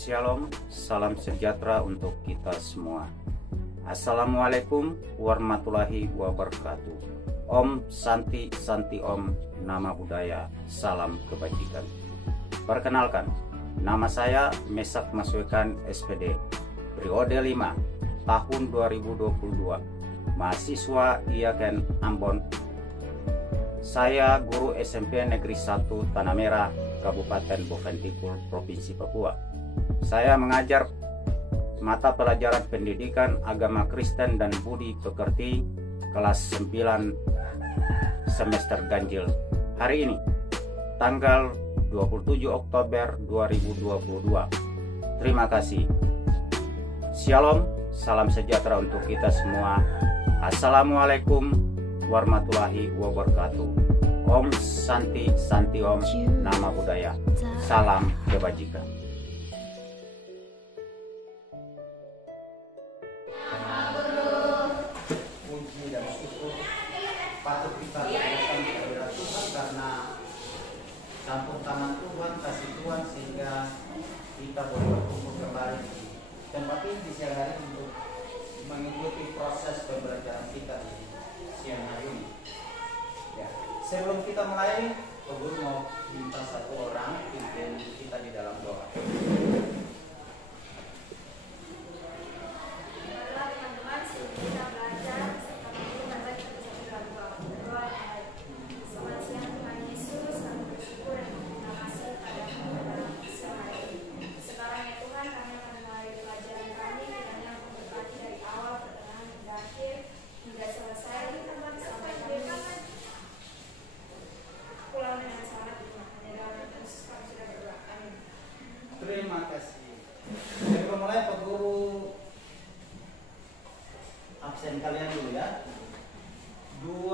Shalom, salam sejahtera untuk kita semua. Assalamualaikum warahmatullahi wabarakatuh. Om Santi Santi Om, nama budaya, salam kebajikan. Perkenalkan, nama saya Mesak Maswekan SPD, periode 5, tahun 2022, mahasiswa IAKN Ambon. Saya guru SMP Negeri 1 Tanah Merah, Kabupaten Bovendigul, Provinsi Papua. Saya mengajar mata pelajaran pendidikan agama Kristen dan Budi Pekerti kelas 9 semester ganjil. Hari ini tanggal 27 Oktober 2022. Terima kasih. Shalom, salam sejahtera untuk kita semua. Assalamualaikum warahmatullahi wabarakatuh. Om Santi Santi Om, nama budaya, salam kebajikan. Puji dan syukur patut kita lakukan kepada Tuhan karena campur tangan Tuhan, kasih Tuhan, sehingga kita boleh berkumpul kembali di tempat ini di siang hari untuk mengikuti proses pembelajaran kita di siang hari ini. Ya, sebelum kita mulai, Ibu mau minta satu orang pimpin kita di dalam doa. Terima kasih. Sebelum mulai, Pak Guru absen kalian dulu ya. 2,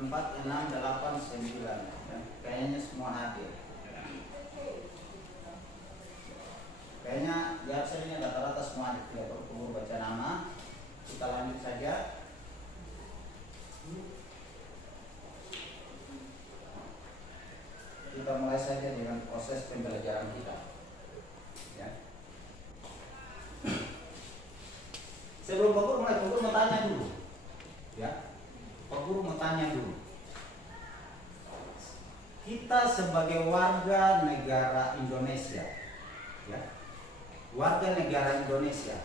4, 6, 8, 9. Kayaknya semua hadir. Kayaknya di absennya rata-rata semua hadir. Tidak perlu baca nama. Kita lanjut saja. Kita mulai saja dengan proses pembelajaran kita. Ya. Sebelum Pak Guru mulai, Pak Guru mau tanya dulu. Ya. Pak Guru mau tanya dulu. Kita sebagai warga negara Indonesia, ya, warga negara Indonesia,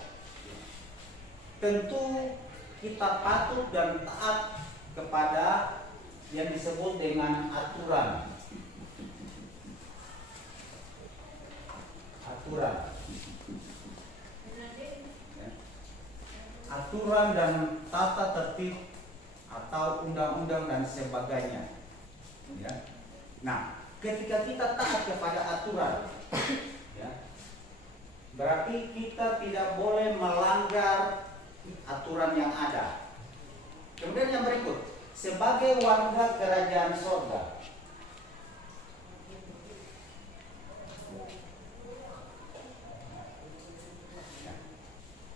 tentu kita patut dan taat kepada yang disebut dengan aturan. Aturan dan tata tertib atau undang-undang dan sebagainya. Ya. Nah, ketika kita taat kepada aturan, ya, berarti kita tidak boleh melanggar aturan yang ada. Kemudian yang berikut, sebagai warga kerajaan sorga,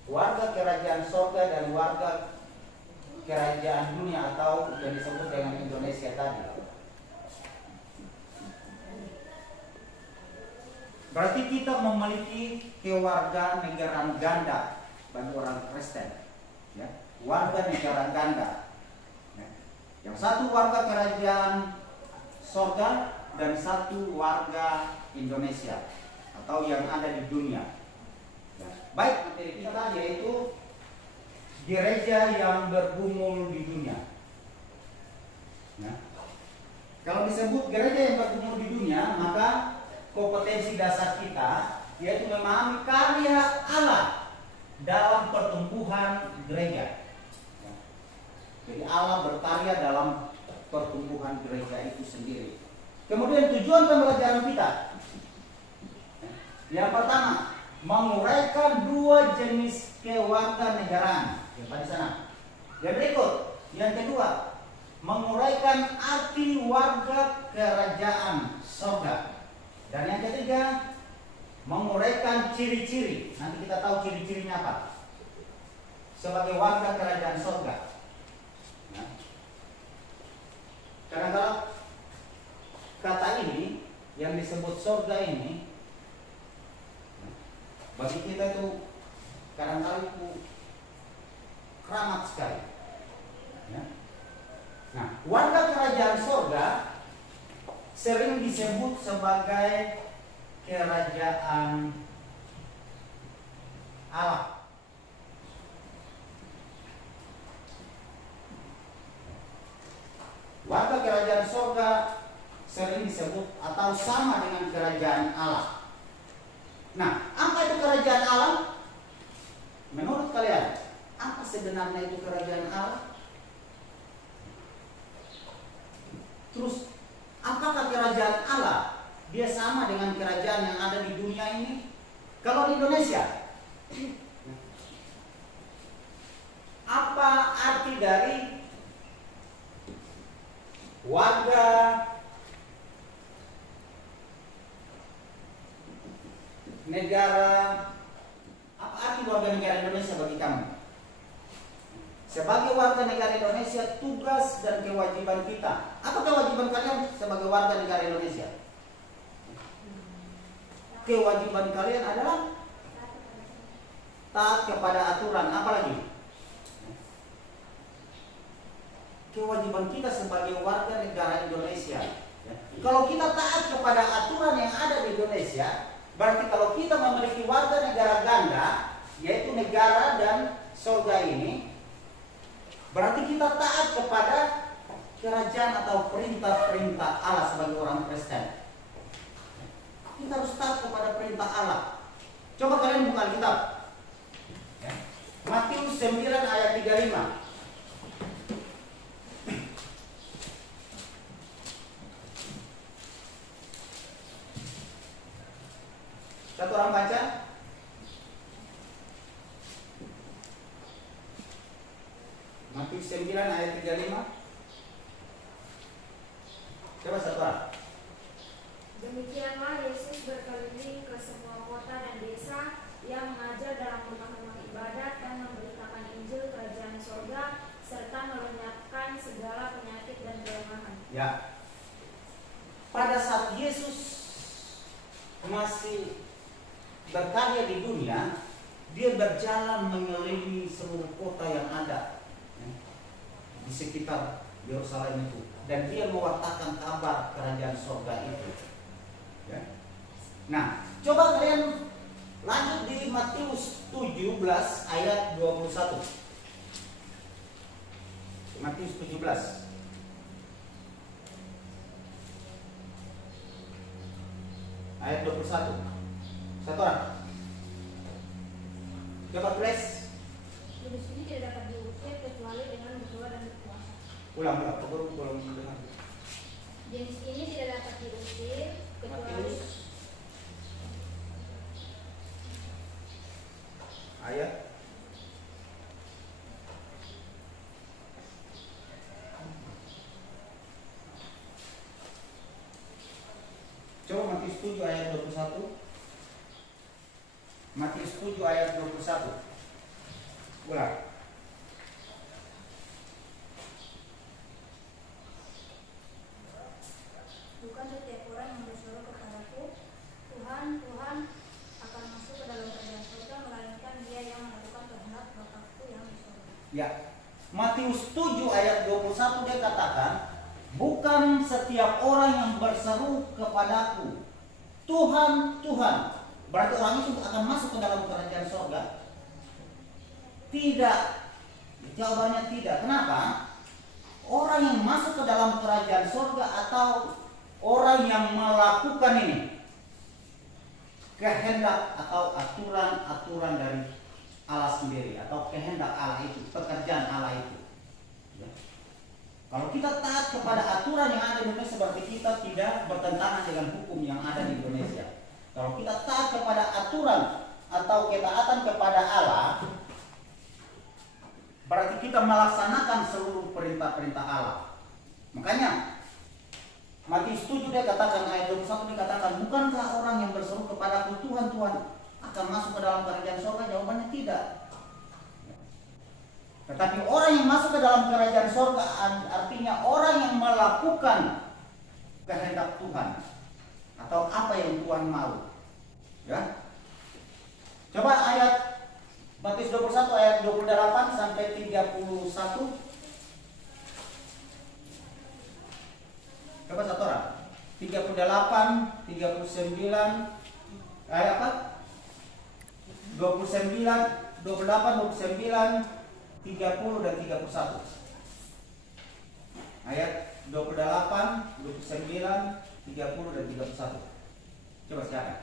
warga kerajaan sorga dan warga kerajaan dunia atau yang disebut dengan Indonesia tadi. Berarti kita memiliki kewarganegaraan ganda bagi orang Kristen, ya, warga negara ganda. Ya. Yang satu warga kerajaan sorga dan satu warga Indonesia atau yang ada di dunia. Baik, materi kita yaitu gereja yang bergumul di dunia. Nah, kalau disebut gereja yang bergumul di dunia, maka kompetensi dasar kita yaitu memahami karya Allah dalam pertumbuhan gereja. Jadi Allah berkarya dalam pertumbuhan gereja itu sendiri. Kemudian tujuan pembelajaran kita, yang pertama, menguraikan 2 jenis kewarganegaraan. Yang pada sana. Yang berikut, yang kedua, menguraikan arti warga kerajaan sorga. Dan yang ketiga, menguraikan ciri-ciri. Nanti kita tahu ciri-cirinya apa sebagai warga kerajaan sorga. Nah, kadang-kadang kata ini yang disebut sorga ini kita itu kadang-kali itu keramat sekali. Ya. Nah, warga kerajaan sorga sering disebut sebagai kerajaan Allah. Warga kerajaan sorga sering disebut atau sama dengan kerajaan Allah. Nah, apa itu kerajaan Allah? Menurut kalian, apa sebenarnya itu kerajaan Allah? Terus, apakah kerajaan Allah dia sama dengan kerajaan yang ada di dunia ini? Kalau di Indonesia, apa arti dari warga negara, apa arti warga negara Indonesia bagi kamu? Sebagai warga negara Indonesia, tugas dan kewajiban kita. Apa kewajiban kalian sebagai warga negara Indonesia? Kewajiban kalian adalah taat kepada aturan. Apa lagi? Kewajiban kita sebagai warga negara Indonesia. Kalau kita taat kepada aturan yang ada di Indonesia, berarti kalau kita memiliki warga negara ganda, yaitu negara dan surga ini, berarti kita taat kepada kerajaan atau perintah-perintah Allah sebagai orang Kristen. Kita harus taat kepada perintah Allah. Coba kalian buka Alkitab. Matius 9 ayat 35. Satu orang baca. Matius 9 ayat 35. Coba satu orang. Demikianlah Yesus berkeliling ke semua kota dan desa yang mengajar dalam rumah-rumah ibadat dan memberitakan Injil Kerajaan Sorga serta melenyapkan segala penyakit dan kelemahan. Ya. Pada saat Yesus masih berkarya di dunia, dia berjalan mengelilingi seluruh kota yang ada di sekitar Yerusalem itu, dan dia mewartakan kabar kerajaan sorga itu. Ya. Nah, coba kalian lanjut di Matius 17 ayat 21. Matius 17 ayat 21. Satu orang. Coba tulis. Kudus ini tidak dapat diusir kecuali dengan berdoa dan berpuasa. Ulang. Dengar. Jenis ini tidak dapat diusir kecuali Matius ayat coba Matius 7 ayat 21. Matius 7 ayat 21. Ulang. bukan setiap orang yang berseru kepadaku, Tuhan, Tuhan, akan masuk ke dalam kerajaan surga, melainkan dia yang melakukan kehendak Bapakku yang di surga. Ya. Matius 7 ayat 21 dia katakan, bukan setiap orang yang berseru kepadaku, Tuhan, Tuhan. Berarti orang itu akan masuk ke dalam kerajaan surga? Tidak. Jawabannya tidak. Kenapa? Orang yang masuk ke dalam kerajaan surga atau orang yang melakukan ini kehendak atau aturan-aturan dari Allah sendiri, atau kehendak Allah itu, pekerjaan Allah itu. Ya. Kalau kita taat kepada aturan yang ada di Indonesia, berarti kita tidak bertentangan dengan hukum yang ada di Indonesia. Kalau kita taat kepada aturan atau ketaatan kepada Allah, berarti kita melaksanakan seluruh perintah-perintah Allah. Makanya Matius 7 dia katakan, ayat 21 dikatakan, bukankah orang yang berseru kepadaku, Tuhan, Tuhan, akan masuk ke dalam kerajaan surga? Jawabannya tidak. Tetapi orang yang masuk ke dalam kerajaan surga artinya orang yang melakukan kehendak Tuhan atau apa yang Tuhan mau. Ya. Coba ayat 28 sampai 31. Coba satu orang. 38, 39, ayat apa? 29, 28, 29, 30 dan 31. Ayat 28, 29, 30 dan 31. Coba sekarang.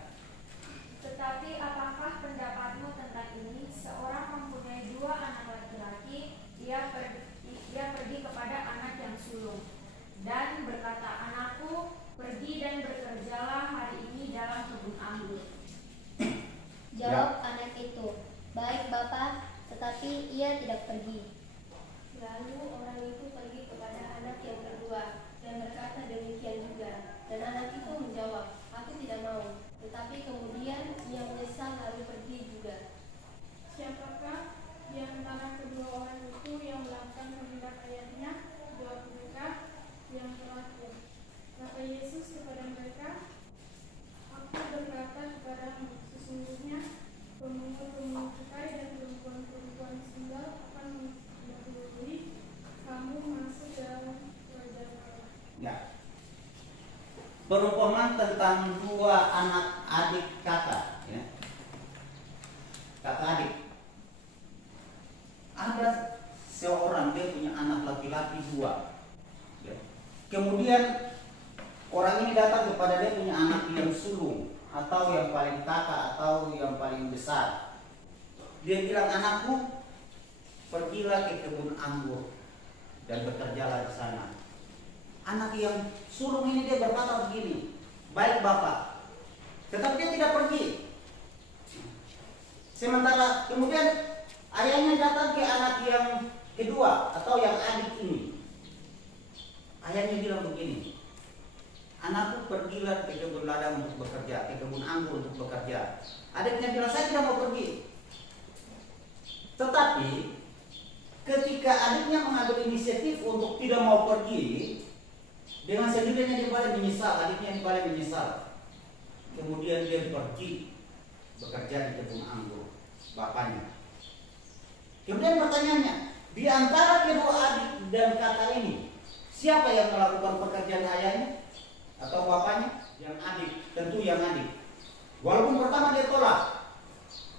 Tetapi apakah pendapatmu tentang ini? Seorang mempunyai 2 anak laki-laki, ia pergi kepada anak yang sulung dan berkata, anakku, pergi dan bekerjalah hari ini dalam kebun anggur. Jawab anak itu, baik Bapa, tetapi ia tidak pergi. Lalu orang itu pergi kepada anak yang kedua dan berkata demikian juga. Dan anak itu menjawab, aku tidak mau. Tetapi kemudian ia menyesal lalu pergi juga. Siapakah di antara kedua orang itu yang melakukan kehendak ayahnya? Jawab mereka, yang terakhir. Kata Yesus kepada mereka, aku berkata kepadamu, sesungguhnya pemungut-pemungut cukai dan perempuan-perempuan tunggal akan mendahului kamu masuk dalam kerajaan Allah. Ya. Perumpamaan tentang 2 anak adik kakak, ya. Kakak adik. Ada seorang dia punya anak laki-laki 2. Ya. Kemudian orang ini datang kepada dia punya anak yang sulung atau yang paling kakak atau yang paling besar. Dia bilang, anakku, pergilah ke kebun anggur dan bekerjalah di sana. Anak yang sulung ini dia berkata begini, baik Bapak, tetapi dia tidak pergi. Sementara kemudian ayahnya datang ke anak yang kedua atau yang adik ini. Ayahnya bilang begini, anakku, pergilah ke kebun ladang untuk bekerja, ke kebun anggur untuk bekerja. Adiknya bilang, saya tidak mau pergi. Tetapi ketika adiknya mengambil inisiatif untuk tidak mau pergi, dengan sendirinya dia mulai menyesal, adiknya mulai menyesal. Kemudian dia pergi bekerja di kebun anggur bapaknya. Kemudian pertanyaannya, di antara kedua adik dan kakak ini, siapa yang melakukan pekerjaan ayahnya atau bapaknya? Yang adik, tentu yang adik. Walaupun pertama dia tolak,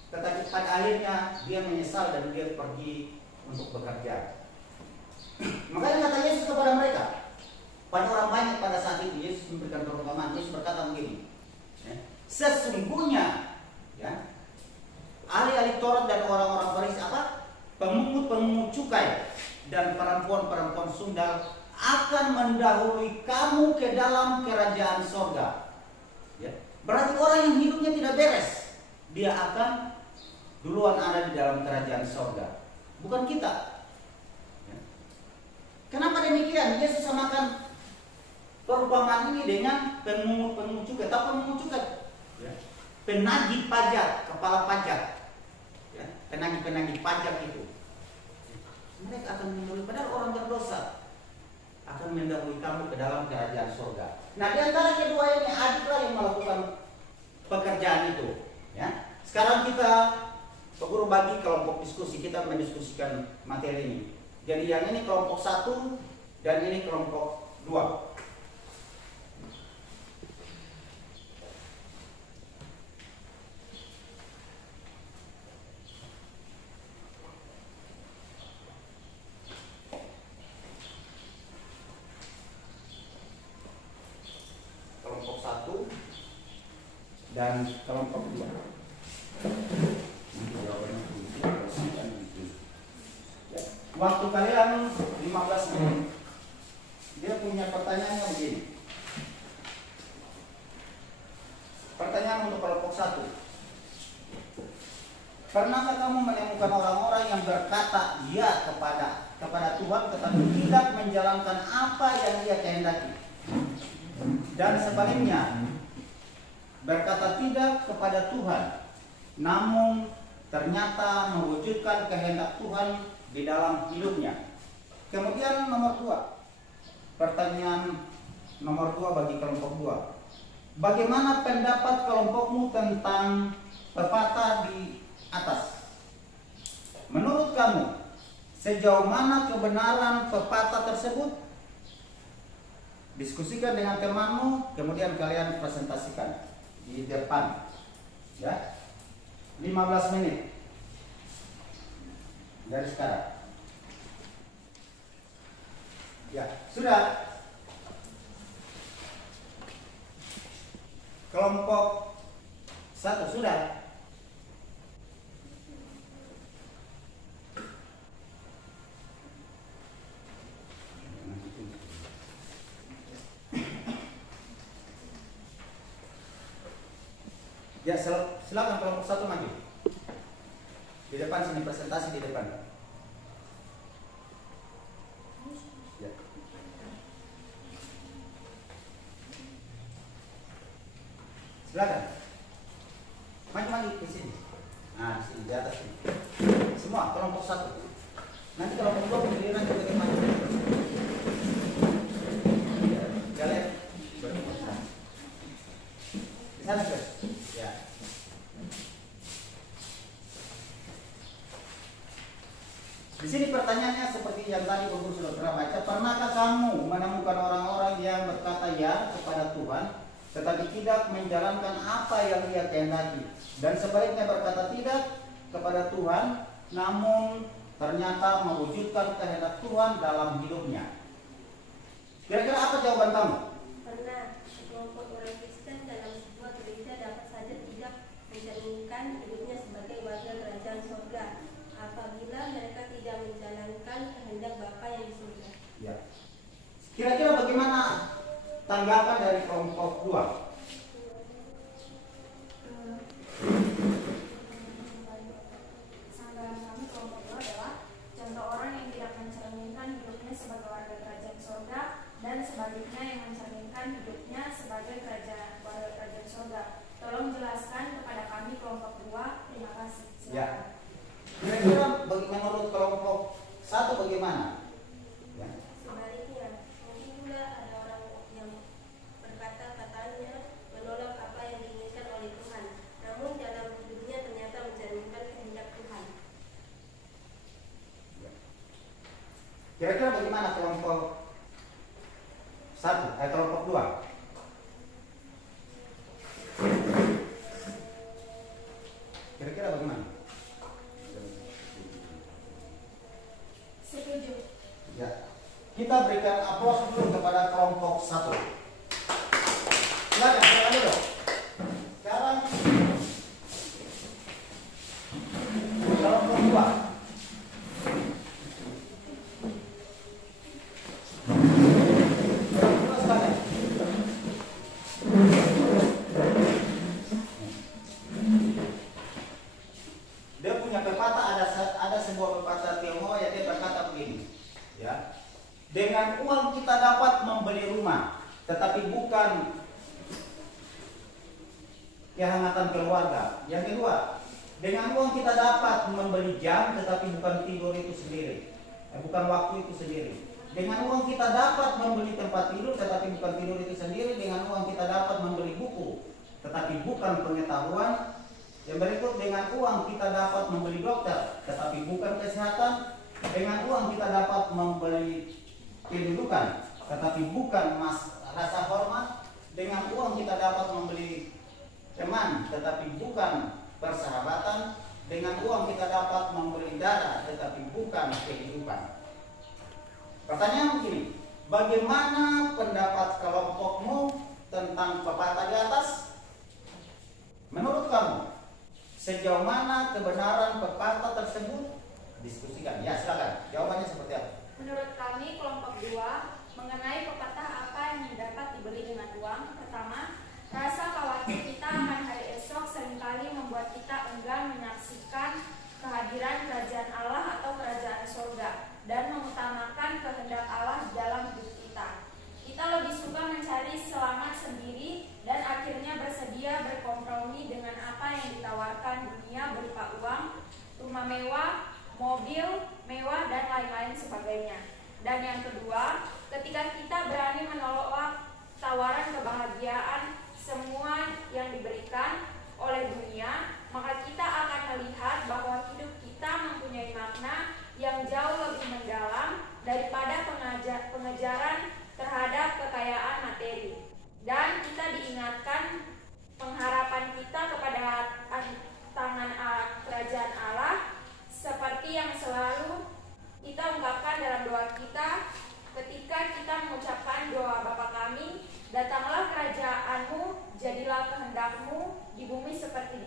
tetapi pada akhirnya dia menyesal dan dia pergi untuk bekerja. Makanya kata Yesus kepada mereka, pada orang banyak pada saat itu, Yesus memberikan perumpamaan. Yesus berkata begini, sesungguhnya, ya, ahli-ahli Taurat dan orang-orang Farisi apa? Pemungut-pemungut cukai dan perempuan-perempuan sundal akan mendahului kamu ke dalam kerajaan sorga. Ya. Berarti orang yang hidupnya tidak beres, dia akan duluan ada di dalam kerajaan sorga, bukan kita. Ya. Kenapa demikian? Yesus samakan perumpamaan ini dengan pemungut cukai. Tahu pemungut cukai? Ya. Penagih pajak, kepala pajak, ya. Penagih pajak itu, mereka akan mendahului, padahal orang berdosa, akan mendahului kamu ke dalam kerajaan surga. Nah, di antara kedua ini adiklah yang melakukan pekerjaan itu. Ya. Sekarang kita guru bagi kelompok diskusi, kita mendiskusikan materi ini. Jadi yang ini kelompok 1 dan ini kelompok 2. Kelompok 1 dan kelompok 2. Waktu kalian 15 menit. Dia punya pertanyaannya begini. Pertanyaan untuk kelompok 1. Pernahkah kamu menemukan orang-orang yang berkata ya kepada Tuhan tetapi tidak menjalankan apa yang Dia kehendaki? Dan sebaliknya, berkata tidak kepada Tuhan, namun ternyata mewujudkan kehendak Tuhan di dalam hidupnya. Kemudian nomor 2, pertanyaan nomor 2 bagi kelompok 2. Bagaimana pendapat kelompokmu tentang pepatah di atas? kamu, sejauh mana kebenaran pepatah tersebut? Diskusikan dengan temanmu, kemudian kalian presentasikan di depan. Ya. 15 menit dari sekarang. Ya, sudah. Kelompok 1 sudah. Ya, silakan kelompok 1 maju. Di depan sini, presentasi di depan. Ya. Silakan. Maju di sini. Nah, di sini di atas ini. Semua kelompok 1. Nanti kelompok 2 giliran juga maju. Ya, kalian berdemonstrasi. Di sana, guys. Ya. Di sini pertanyaannya seperti yang tadi Bapak sudah pernah baca. Pernahkah kamu menemukan orang-orang yang berkata ya kepada Tuhan, tetapi tidak menjalankan apa yang Ia kehendaki, dan sebaliknya berkata tidak kepada Tuhan, namun ternyata mewujudkan kehendak Tuhan dalam hidupnya? Kira-kira apa jawaban kamu? Pernah. Kelompok orang Kristen dalam sebuah gereja dapat saja tidak mencerminkan hidupnya sebagai warga kerajaan surga apabila mereka tidak menjalankan kehendak Bapa yang di surga. Ya. Kira-kira bagaimana tanggapan dari kelompok 2? Sanggahan kami kelompok 2 adalah contoh orang yang tidak mencerminkan hidupnya sebagai warga kerajaan surga dan sebaliknya yang mencerminkan hidupnya sebagai warga kerajaan surga. Tolong jelaskan kepada kami kelompok 2. Terima kasih. Silakan. Ya. Kira-kira menurut kelompok 1 bagaimana? Ya. Sebaliknya, mungkin pula ada orang yang berkata-katanya menolak apa yang diinginkan oleh Tuhan, namun dalam hidupnya ternyata mencerminkan kehendak Tuhan. Kira-kira bagaimana kelompok 1? Kelompok 2? Kira-kira bagaimana? Setuju. Ya. Kita berikan aplaus dulu kepada kelompok 1. Silakan dulu. Sekarang kelompok 2. Dia punya pepatah, ada sebuah pepatah Tionghoa yang dia berkata begini, ya. Dengan uang kita dapat membeli rumah, tetapi bukan kehangatan keluarga. Yang kedua, dengan uang kita dapat membeli jam, tetapi bukan tidur itu sendiri, bukan waktu itu sendiri. Dengan uang kita dapat membeli tempat tidur, tetapi bukan tidur itu sendiri. Dengan uang kita dapat membeli buku, tetapi bukan pengetahuan. Yang berikut, dengan uang kita dapat membeli dokter, tetapi bukan kesehatan. Dengan uang kita dapat membeli kedudukan, tetapi bukan rasa hormat. Dengan uang kita dapat membeli teman, tetapi bukan persahabatan. Dengan uang kita dapat membeli darah, tetapi bukan kehidupan. Pertanyaan begini, bagaimana pendapat kelompokmu tentang pepatah di atas? Menurut kamu, sejauh mana kebenaran pepatah tersebut? Diskusikan. Ya, silakan. Jawabannya seperti apa? Menurut kami kelompok 2 mengenai pepatah apa yang dapat dibeli dengan uang. Pertama, rasa khawatir kita akan hari esok seringkali membuat kita enggan menyaksikan kehadiran kerajaan Allah atau kerajaan surga dan mengutamakan kehendak Allah dalam hidup kita. Kita lebih suka mencari selamat sendiri dan akhirnya bersedia berkompromi dengan apa yang ditawarkan dunia berupa uang, rumah mewah, mobil mewah, dan lain-lain sebagainya. Dan yang kedua, ketika kita berani menolak tawaran kebahagiaan semua yang diberikan oleh dunia, maka kita akan melihat bahwa hidup kita mempunyai makna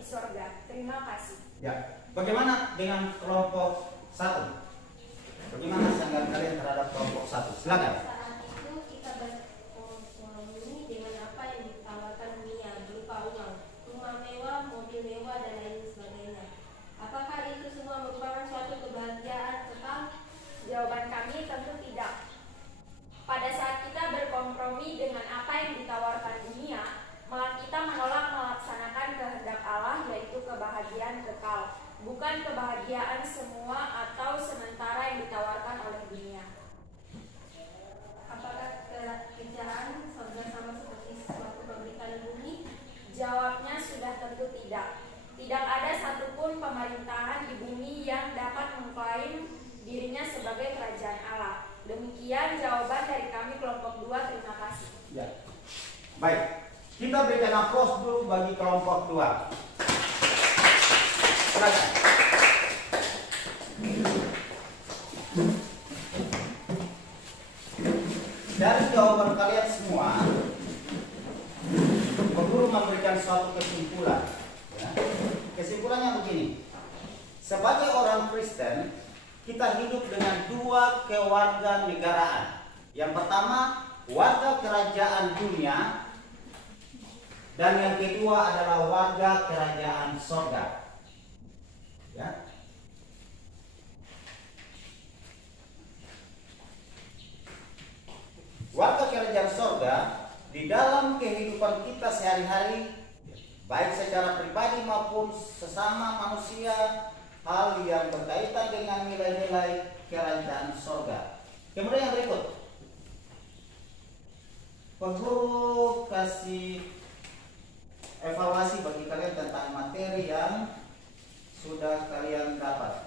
sorga. Terima kasih. Ya, bagaimana dengan kelompok 1? Bagaimana sangat kalian terhadap kelompok 1? Silakan. Saat itu kita berkompromi dengan apa yang ditawarkan dunia berupa uang, rumah mewah, mobil mewah, dan lain sebagainya. Apakah itu semua merupakan suatu kebahagiaan kekal? Jawaban kami tentu tidak. Pada saat kita berkompromi dengan apa yang ditawarkan dunia, malah kita menolak melaksanakan kehendak Allah, yaitu kebahagiaan kekal, bukan kebahagiaan semua atau sementara yang ditawarkan oleh dunia. Apakah kerajaan surga sama seperti suatu pabrikan di bumi? Jawabnya sudah tentu tidak. Tidak ada satupun pemerintahan di bumi yang dapat mengklaim dirinya sebagai kerajaan Allah. Demikian jawaban dari kami kelompok 2. Terima kasih. Ya. Baik. Kita berikan aplaus dulu bagi kelompok 2. Silakan. Dari jawaban kalian semua, guru memberikan suatu kesimpulan. Ya. Kesimpulannya begini: sebagai orang Kristen, kita hidup dengan 2 kewarganegaraan. Yang pertama, warga kerajaan dunia, dan yang kedua adalah warga kerajaan sorga. Ya. Warga kerajaan sorga di dalam kehidupan kita sehari-hari, baik secara pribadi maupun sesama manusia, hal yang berkaitan dengan nilai-nilai kerajaan sorga. Kemudian yang berikut, Guru kasih evaluasi bagi kalian tentang materi yang sudah kalian dapat.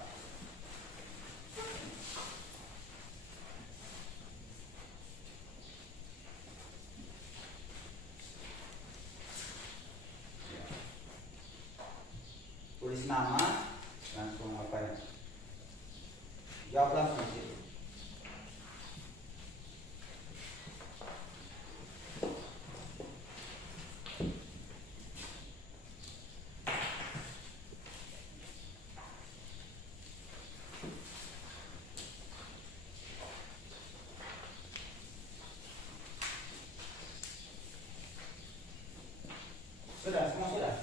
Tulis nama, langsung apa ya? Jawab langsung situ. Sudah, semua sudah.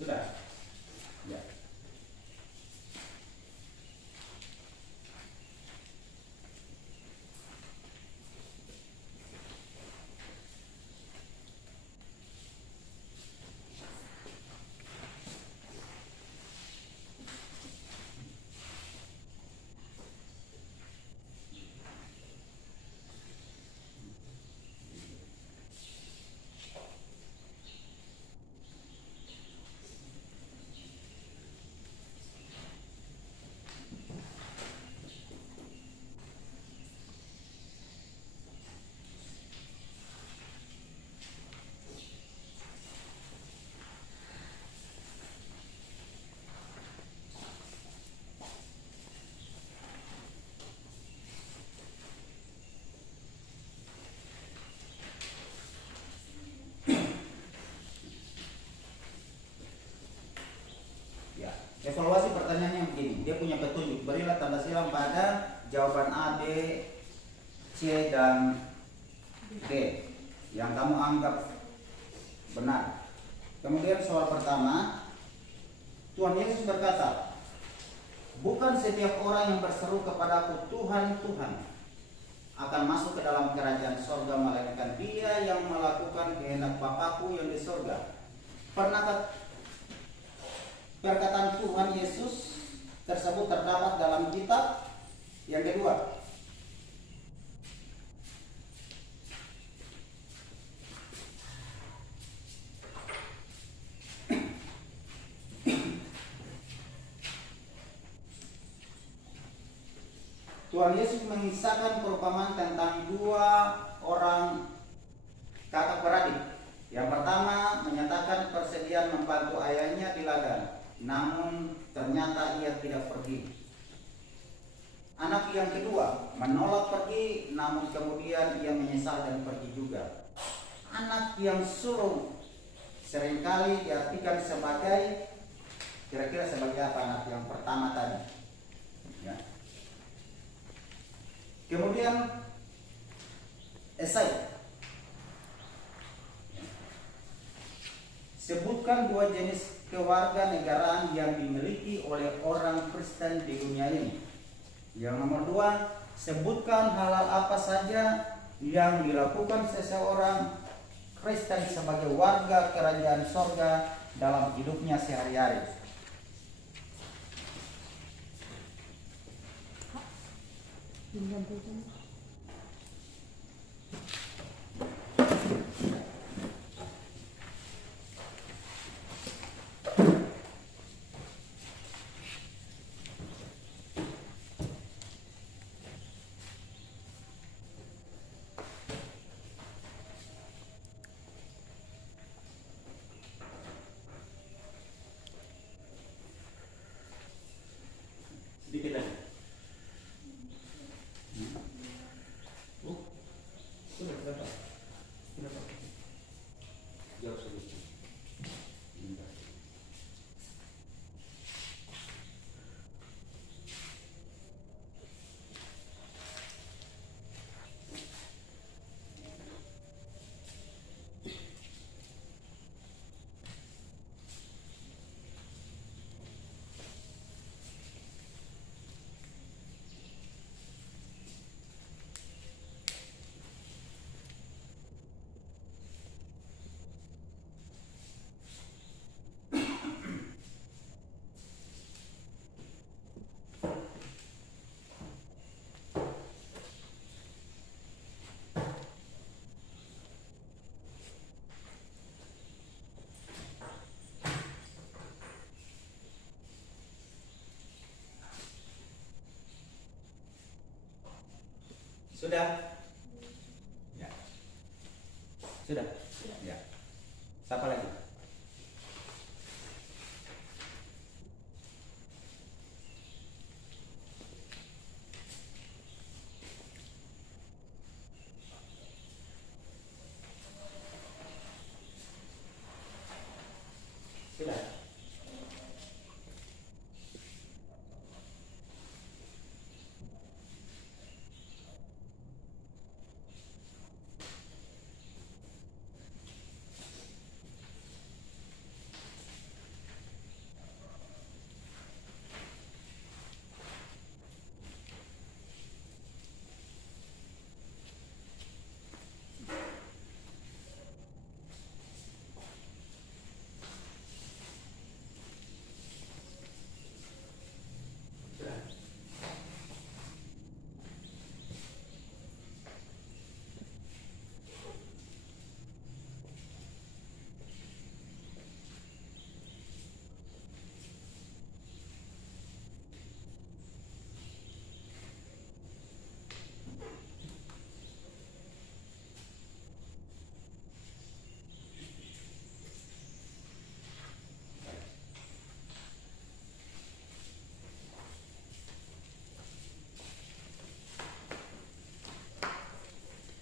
Sudah. Ya. Evaluasi pertanyaannya begini, dia punya petunjuk, berilah tanda silang pada jawaban A, B, C, dan D yang kamu anggap benar. Kemudian soal pertama, Tuhan Yesus berkata, bukan setiap orang yang berseru kepadaku Tuhan, Tuhan akan masuk ke dalam kerajaan sorga, melainkan dia yang melakukan kehendak Bapakku yang di sorga. Pernahkah perkataan Tuhan Yesus tersebut terdapat dalam kitab? Yang kedua, Tuhan Yesus mengisahkan perumpamaan tentang dua orang kakak beradik. Yang pertama menyatakan persediaan membantu ayahnya di ladang, namun ternyata ia tidak pergi. Anak yang kedua menolak pergi, namun kemudian ia menyesal dan pergi juga. Anak yang sulung seringkali diartikan sebagai, kira-kira sebagai apa anak yang pertama tadi? Ya. Kemudian Esai. Sebutkan dua jenis kewarganegaraan yang dimiliki oleh orang Kristen di dunia ini. Yang nomor 2, sebutkan hal-hal apa saja yang dilakukan seseorang Kristen sebagai warga kerajaan sorga dalam hidupnya sehari-hari. Sedikit lagi. Sudah berapa? Berapa? Jawab sedikit. Sudah? Ya. Sudah? Ya. Siapa lagi? Sudah?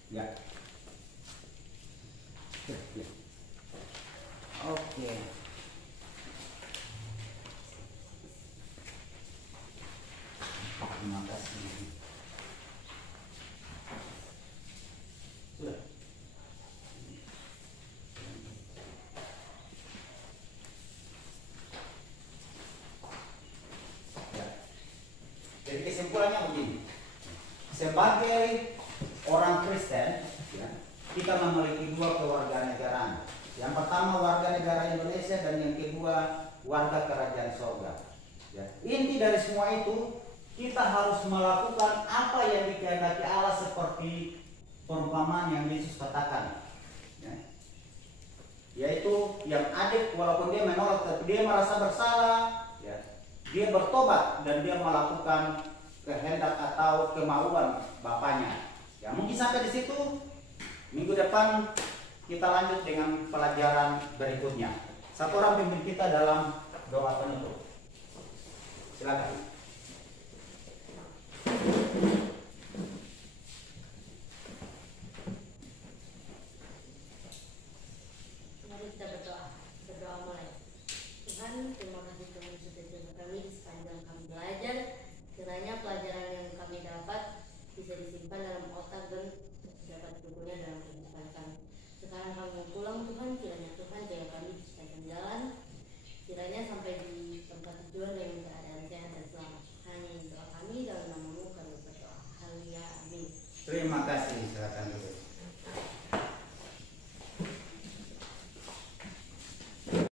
Ya. Oke. Terima kasih. Sudah. Ya. Jadi kesimpulannya begini. Sebagai orang Kristen, ya, kita memiliki dua kewarganegaraan. Yang pertama warga negara Indonesia dan yang kedua warga kerajaan sorga. Ya. Inti dari semua itu kita harus melakukan apa yang dikehendaki Allah seperti perumpamaan yang Yesus katakan. Ya. Yaitu yang adik walaupun dia menolak tapi dia merasa bersalah, ya. Dia bertobat dan dia melakukan kehendak atau kemauan bapaknya. Ya, mungkin sampai di situ. Minggu depan kita lanjut dengan pelajaran berikutnya. Satu orang pimpin kita dalam doa penutup. Silakan. Mari kita berdoa. Berdoa mulai. Tuhan, terima kasih Tuhan sudah jaga kami sepanjang kami belajar. Kiranya pelajaran yang kami dapat bisa disimpan dalam otak dan dapat berguna dalam kehidupan kami. Sekarang kami mau pulang Tuhan, kiranya Tuhan jaga kami di sepanjang jalan. Kiranya sampai di tempat tujuan dengan keadaan sehat dan selamat. Hanya doa kami dalam nama-Mu kami berdoa. Haleluya. Amin. Terima kasih. Silakan dulu.